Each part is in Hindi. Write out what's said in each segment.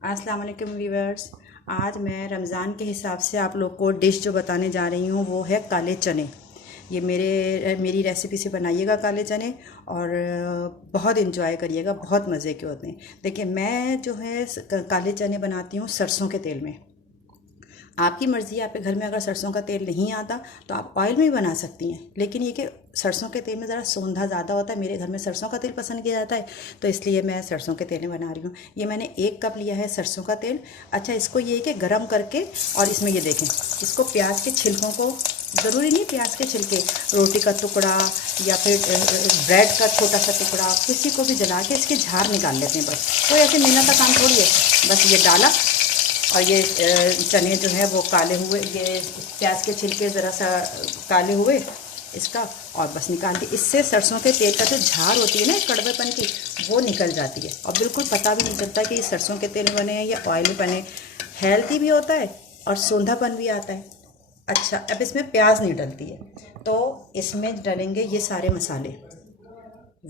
अस्सलाम वालेकुम व्यूअर्स। आज मैं रमज़ान के हिसाब से आप लोग को डिश जो बताने जा रही हूँ वो है काले चने। ये मेरी रेसिपी से बनाइएगा काले चने और बहुत इंजॉय करिएगा, बहुत मज़े के होते हैं। देखिए मैं जो है काले चने बनाती हूँ सरसों के तेल में। आपकी मर्ज़ी है, आपके घर में अगर सरसों का तेल नहीं आता तो आप ऑयल में भी बना सकती हैं, लेकिन ये कि सरसों के तेल में ज़रा सौंधा ज़्यादा होता है। मेरे घर में सरसों का तेल पसंद किया जाता है, तो इसलिए मैं सरसों के तेल में बना रही हूँ। ये मैंने 1 कप लिया है सरसों का तेल। अच्छा, इसको ये कि गर्म करके और इसमें ये देखें, इसको प्याज के छिलकों को, ज़रूरी नहीं प्याज के छिलके, रोटी का टुकड़ा या फिर ब्रेड का छोटा सा टुकड़ा, किसी को भी जला के इसके झार निकाल लेते हैं। बस कोई ऐसे मेहनत का काम थोड़ी है। बस ये डाला और ये चने जो है वो काले हुए, ये प्याज के छिलके ज़रा सा काले हुए इसका, और बस निकाल दी। इससे सरसों के तेल का जो झार होती है ना कड़वेपन की, वो निकल जाती है और बिल्कुल पता भी नहीं चलता कि ये सरसों के तेल बने हैं या ऑयल बने। हेल्दी भी होता है और सौंधापन भी आता है। अच्छा, अब इसमें प्याज नहीं डलती है, तो इसमें डलेंगे ये सारे मसाले।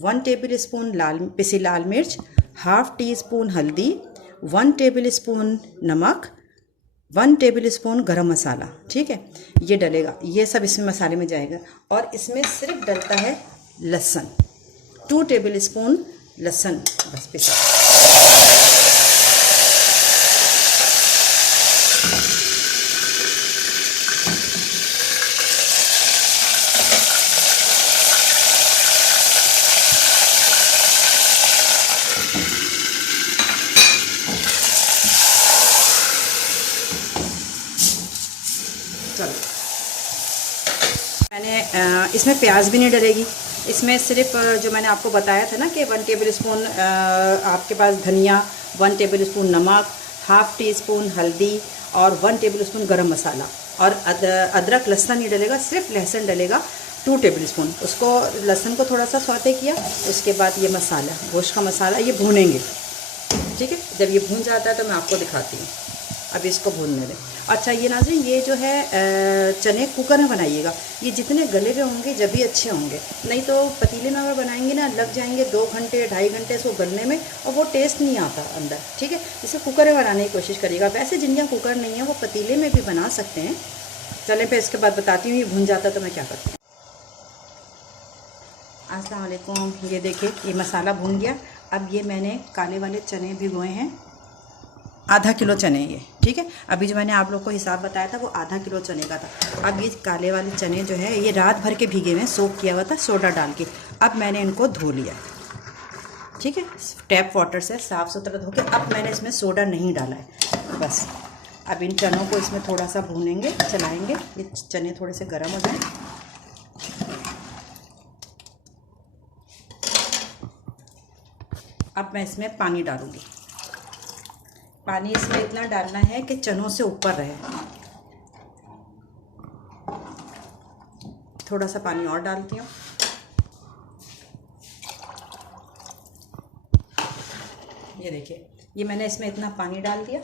1 टेबल स्पून पिसी लाल मिर्च, हाफ़ टी स्पून हल्दी, 1 टेबल स्पून नमक, 1 टेबल स्पून गरम मसाला। ठीक है, ये डलेगा, ये सब इसमें मसाले में जाएगा। और इसमें सिर्फ डलता है लहसुन, 2 टेबल स्पून लहसुन बस पिसा। चलो, मैंने इसमें प्याज भी नहीं डलेगी। इसमें सिर्फ जो मैंने आपको बताया था ना कि 1 टेबल स्पून आपके पास धनिया, 1 टेबल स्पून नमक, हाफ़ टी स्पून हल्दी और 1 टेबल स्पून गरम मसाला। और अदरक लहसुन नहीं डलेगा, सिर्फ लहसुन डलेगा 2 टेबल स्पून। उसको लहसुन को थोड़ा सा सौते किया, उसके बाद ये मसाला, गोश्त का मसाला, ये भूनेंगे। ठीक है, जब ये भून जाता है तो मैं आपको दिखाती हूँ। अब इसको भूनने दें। अच्छा, ये नाज़रीन, ये जो है चने कुकर में बनाइएगा। ये जितने गले हुए होंगे जब भी अच्छे होंगे, नहीं तो पतीले में अगर बनाएंगे ना, लग जाएंगे 2 घंटे 2.5 घंटे इसको गलने में और वो टेस्ट नहीं आता अंदर। ठीक है, इसे कुकर में बनाने की कोशिश करिएगा। वैसे जिनके कुकर नहीं है वो पतीले में भी बना सकते हैं। चलें फिर इसके बाद बताती हूँ ये भून जाता तो मैं क्या करती हूँ। अस्सलाम वालेकुम। ये देखिए, ये मसाला भून गया। अब ये मैंने काले वाले चने भिगोए हैं, आधा किलो चने ये। ठीक है, अभी जो मैंने आप लोग को हिसाब बताया था वो आधा किलो चने का था। अब ये काले वाले चने जो है ये रात भर के भीगे हुए हैं, सोक किया हुआ था सोडा डाल के। अब मैंने इनको धो लिया। ठीक है, टैप वाटर से साफ़ सुथरा धो के। अब मैंने इसमें सोडा नहीं डाला है। बस अब इन चनों को इसमें थोड़ा सा भूनेंगे, चलाएँगे, ये चने थोड़े से गर्म हो जाए। अब मैं इसमें पानी डालूँगी। पानी इसमें इतना डालना है कि चनों से ऊपर रहे। थोड़ा सा पानी और डालती हूँ। ये देखिए, ये मैंने इसमें इतना पानी डाल दिया।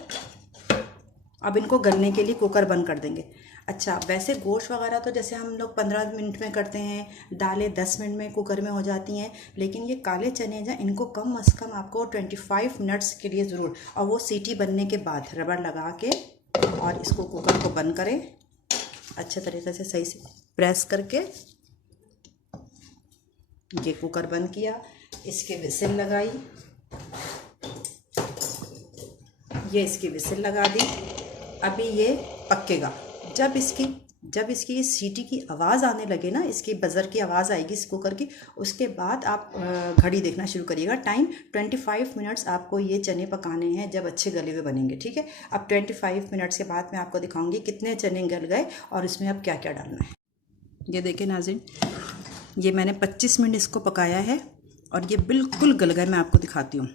अब इनको गलने के लिए कुकर बंद कर देंगे। अच्छा, वैसे गोश्त वगैरह तो जैसे हम लोग 15 मिनट में करते हैं, दालें 10 मिनट में कुकर में हो जाती हैं, लेकिन ये काले चने जो इनको कम से कम आपको 25 मिनट्स के लिए ज़रूर, और वो सीटी बनने के बाद रबड़ लगा के, और इसको कुकर को बंद करें अच्छे तरीके से, सही से प्रेस करके। ये कुकर बंद किया, इसके विसिल लगाई, ये इसकी विसिल लगा दी। अभी ये पकेगा। जब इसकी सीटी की आवाज़ आने लगे ना, इसकी बज़र की आवाज़ आएगी इस कुकर की, उसके बाद आप घड़ी देखना शुरू करिएगा। टाइम 25 मिनट्स आपको ये चने पकाने हैं, जब अच्छे गले हुए बनेंगे। ठीक है, अब 25 मिनट्स के बाद मैं आपको दिखाऊंगी कितने चने गल गए और इसमें अब क्या क्या डालना है। ये देखिए नाज़रीन, ये मैंने 25 मिनट इसको पकाया है और ये बिल्कुल गल गए। मैं आपको दिखाती हूँ।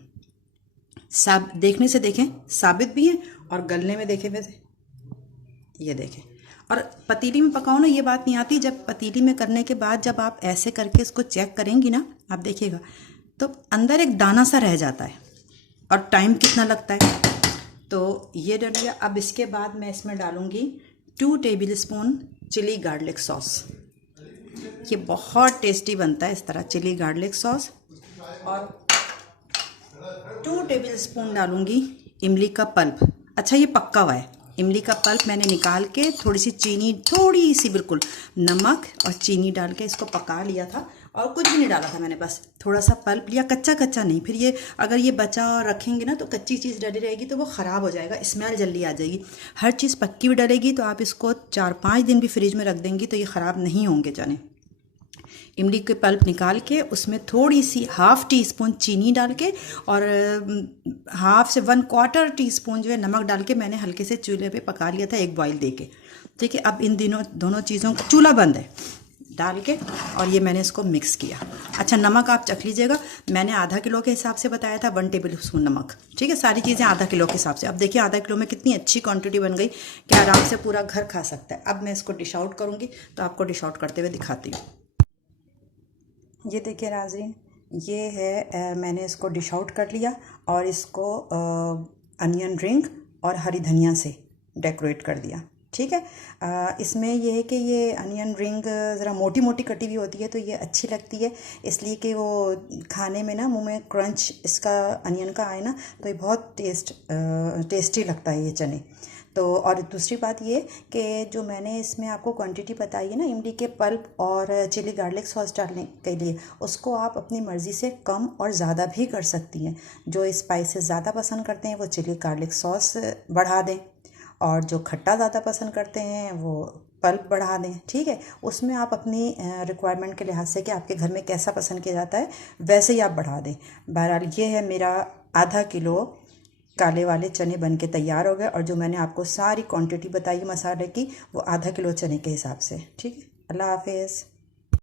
देखने से देखें, साबित भी है, और गलने में देखें वैसे, ये देखें। और पतीली में पकाओ ना, ये बात नहीं आती। जब पतीली में करने के बाद जब आप ऐसे करके इसको चेक करेंगी ना, आप देखिएगा तो अंदर एक दाना सा रह जाता है, और टाइम कितना लगता है। तो ये डल गया। अब इसके बाद मैं इसमें डालूँगी 2 tablespoon chilli garlic sauce. ये बहुत टेस्टी बनता है इस तरह, चिली गार्लिक सॉस। और 2 टेबल स्पून डालूँगी इमली का पल्प, अच्छा ये पक्का हुआ है। इमली का पल्प मैंने निकाल के थोड़ी सी चीनी, थोड़ी सी बिल्कुल नमक और चीनी डाल के इसको पका लिया था, और कुछ भी नहीं डाला था मैंने, बस थोड़ा सा पल्प लिया, कच्चा कच्चा नहीं। फिर ये अगर ये बचा और रखेंगे ना तो कच्ची चीज़ डली रहेगी तो वो ख़राब हो जाएगा, स्मेल जल्दी आ जाएगी। हर चीज़ पक्की भी डलेगी तो आप इसको 4-5 दिन भी फ्रिज में रख देंगी तो ये ख़राब नहीं होंगे चने। इमली के पल्प निकाल के उसमें थोड़ी सी 1/2 टीस्पून चीनी डाल के और हाफ से 1/4 टीस्पून जो है नमक डाल के मैंने हल्के से चूल्हे पे पका लिया था, एक बॉईल दे के। ठीक है, अब इन दोनों चीज़ों को, चूल्हा बंद है, डाल के और ये मैंने इसको मिक्स किया। अच्छा नमक आप चख लीजिएगा, मैंने आधा किलो के हिसाब से बताया था, 1 टेबल स्पून नमक। ठीक है, सारी चीज़ें आधा किलो के हिसाब से। अब देखिए आधा किलो में कितनी अच्छी क्वांटिटी बन गई कि आराम से पूरा घर खा सकता है। अब मैं इसको डिश आउट करूँगी तो आपको डिश आउट करते हुए दिखाती हूँ। ये देखिए नाज़रीन, ये है मैंने इसको डिश आउट कर लिया और इसको अनियन रिंग और हरी धनिया से डेकोरेट कर दिया। ठीक है, इसमें ये है कि ये अनियन रिंग ज़रा मोटी मोटी कटी हुई होती है तो ये अच्छी लगती है, इसलिए कि वो खाने में ना मुंह में क्रंच इसका अनियन का आए ना तो ये बहुत टेस्टी लगता है ये चने। तो और दूसरी बात ये कि जो मैंने इसमें आपको क्वांटिटी बताई है ना इमली के पल्प और चिली गार्लिक सॉस डालने के लिए, उसको आप अपनी मर्ज़ी से कम और ज़्यादा भी कर सकती हैं। जो स्पाइसेस ज़्यादा पसंद करते हैं वो चिली गार्लिक सॉस बढ़ा दें, और जो खट्टा ज़्यादा पसंद करते हैं वो पल्प बढ़ा दें। ठीक है, उसमें आप अपनी रिक्वायरमेंट के लिहाज से कि आपके घर में कैसा पसंद किया जाता है वैसे ही आप बढ़ा दें। बहरहाल ये है मेरा आधा किलो काले वाले चने बन के तैयार हो गए, और जो मैंने आपको सारी क्वांटिटी बताई मसाले की वो आधा किलो चने के हिसाब से। ठीक है, अल्लाह हाफिज़।